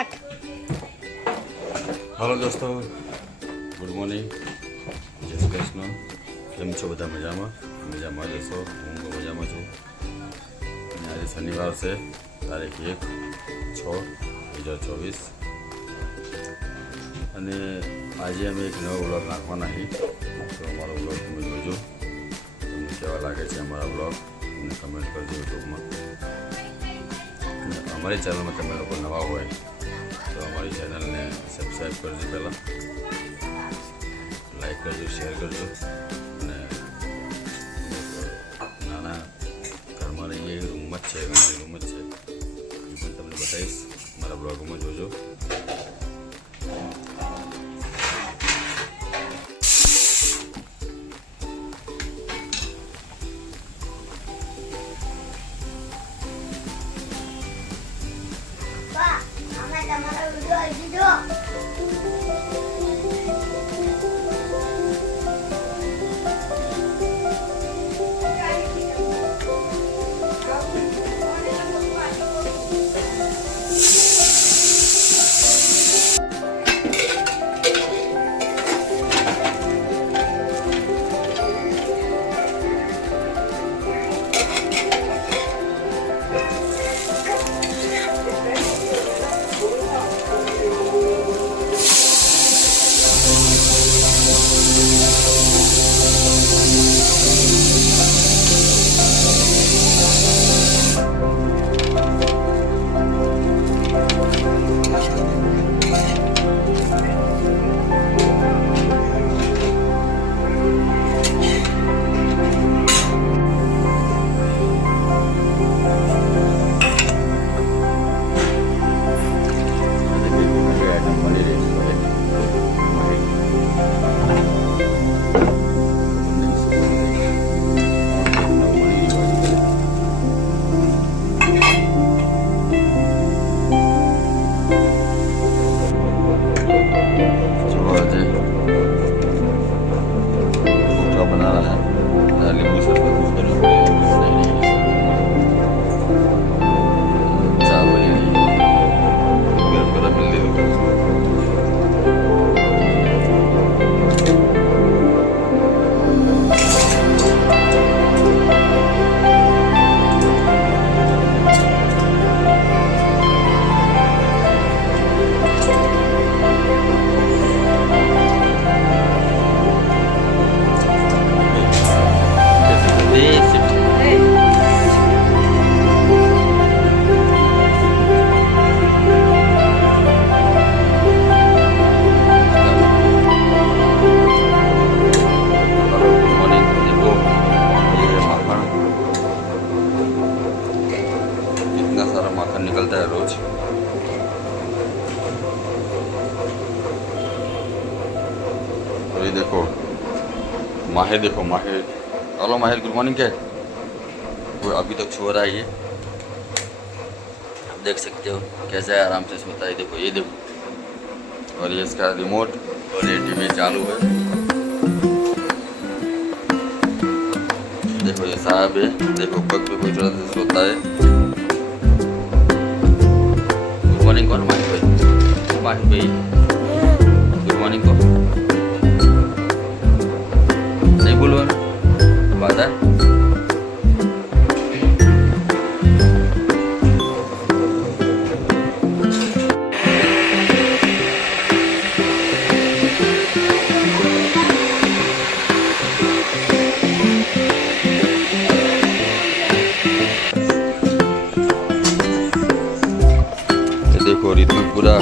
કટ. હાલો દોસ્તો, good morning, જય શ્રી કૃષ્ણ. કેમ છો બધા? મજામાં? મજામાં જશો? હું તો મજામાં છું. અને આજે શનિવાર છે, તારીખ 1/6/2024. અને આજે અમે એક નવો વ્લોગ નાખવાના છીએ. તો અમારો વ્લોગ તમે જોજો. તમને કેવા લાગે છે અમારા વ્લોગ અને કમેન્ટ કરજો યુટ્યુબમાં. અને અમારી ચેનલમાં તમે લોકો નવા હોય તો અમારી ચેનલને સબસ્ક્રાઈબ કરજો, પહેલાં લાઈક કરજો, શેર કરજો. અને નાના ઘરમાં રહીએ એ રૂમ જ છે, ઘણી રૂમ જ છે, એ પણ તમને બતાવીશ. મારા બ્લોગમાં જોજો. निकलता है रोज. तो ये देखो माहिर, देखो माहिर. हेलो माहिर, गुड मॉर्निंग. क्या वो अभी तक सो रहा है ये, आप देख सकते हो कैसा है, आराम से सोता है. देखो ये देखो, और ये इसका रिमोट, और ये टीवी चालू है. देखो ये साहब है, देखो पग पे कोई तरह से सोता है. गुड मॉर्निंग कौन? माहिर भाई. माहिर भाई गुड मॉर्निंग को नहीं बोलो बात है. देखो ऋतु पूरा